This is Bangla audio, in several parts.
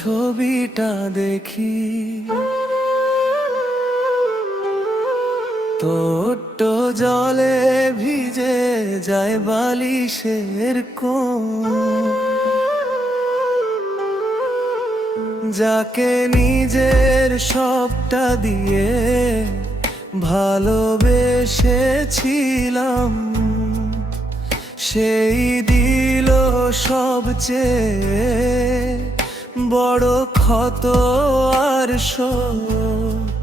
ছবিটা দেখি, তোট্ট জলে ভিজে যায় বালিশের কোণ। যাকে নিজের সবটা দিয়ে ভালোবেসেছিলাম, সেই দিল সবচেয়ে বড় ক্ষত আর শোক।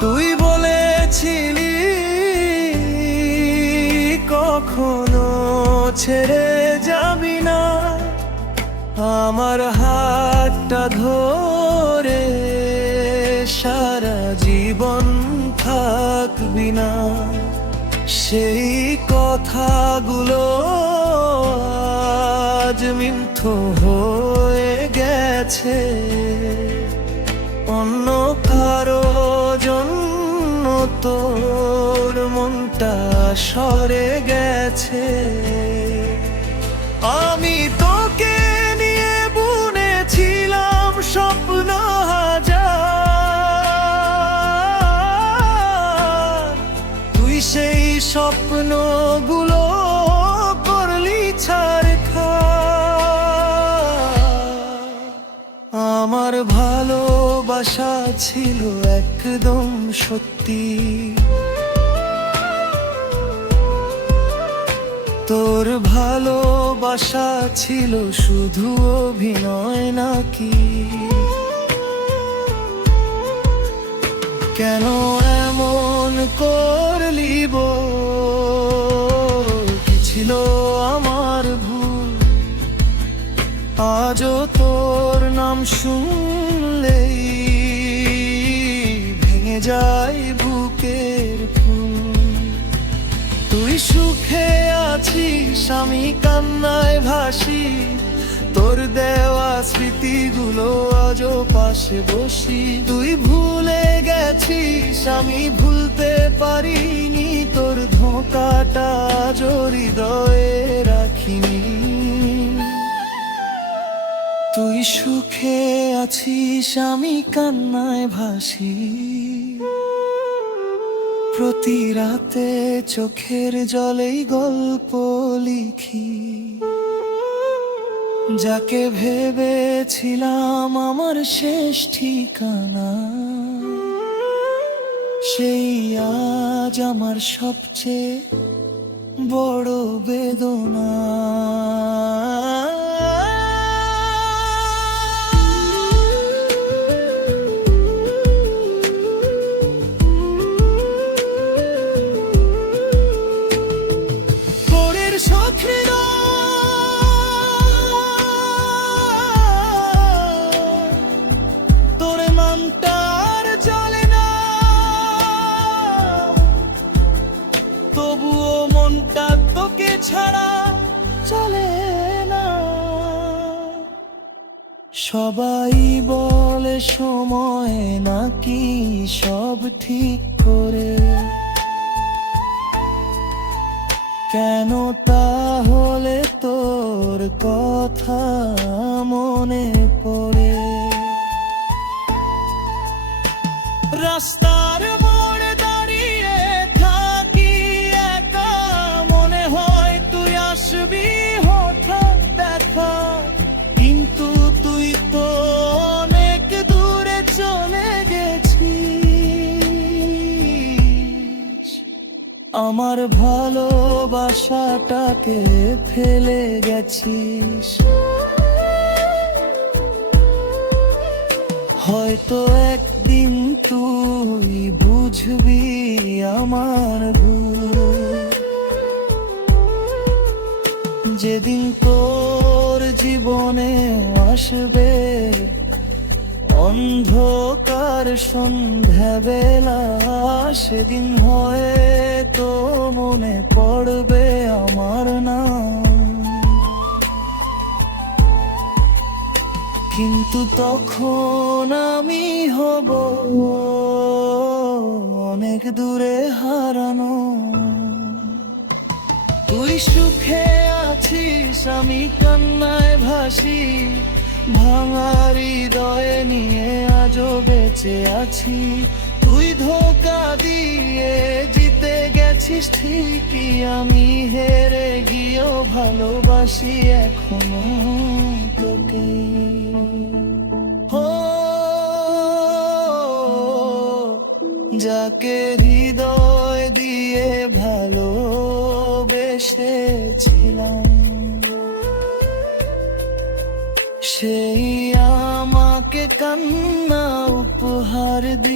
তুই বলেছিলি কখনো ছেড়ে যাবি না, আমার হাতটা ধরে সারা জীবন থাকবি না। সেই কথাগুলো আজ মিথ্য হয়ে গেছে, অন্য কারো জন্য তোর মনটা সরে গেছে। আমি তোকে নিয়ে বুনেছিলাম স্বপ্ন হাজার, তুই সেই স্বপ্নগুলো করলি ছারখার। আমার ভালোবাসা ছিল একদম সত্যি, তোর ভালোবাসা ছিল শুধু অভিনয় নাকি? কেন এমন করলি বল, কি ছিল আমার ভুল? আজও তোর নাম শুনলেই ভেঙে যায় বুকের ফুল। তুই সুখে আছিস, আমি কান্নায় ভাসি, তোর দেওয়া স্মৃতিগুলো আজও পাশে বসি। তুই ভুলে গেছিস, আমি ভুলতে পারিনি, তোর ধোঁকাটা আজও হৃদয়ে রাখিনি। তুই সুখে আছিস, আমি কান্নায় ভাসি, প্রতি রাতে চোখের জলেই গল্প লিখি। যাকে ভেবেছিলাম আমার শেষ ঠিকানা, সেই আজ আমার সবচেয়ে বড় বেদনা। তোর নামটার জলে না, তবুও মনটা তোকে ছাড়া চলে না। সবাই বলে সময় নাকি সব ঠিক করে, কেন তাহলে তোর কথা মনে পড়ে? রাস্তার মোড়ে দাঁড়িয়ে থাকি একা, মনে হয় তুই আসবি হঠাৎ দেখা, কিন্তু তুই তো অনেক দূরে চলে গেছিস। আমার ভালোবাসাটাকে ফেলে গেছিস, হয়তো একদিন তুই বুঝবি আমার ভুল। যেদিন তোর জীবনে আসবে অন্ধকার সন্ধ্যাবেলা, সেদিন হয়তো মনে পড়বে আমার নাম। কিন্তু তখন আমি হব অনেক দূরে হারানো। তুই সুখে আছিস, আমি কান্নায় ভাসি, ভাঙা হৃদয়ে নিয়ে আজও বেঁচে আছি। তুই ধোঁকা দিয়ে জিতে গেছিস ঠিকই, আমি হেরে গিয়েও ভালোবাসি এখনো তোকে। ও যাকে হৃদয় দিয়ে ভালোবেসেছিলাম, সেই আমাকে কান্না উপহার দিয়ে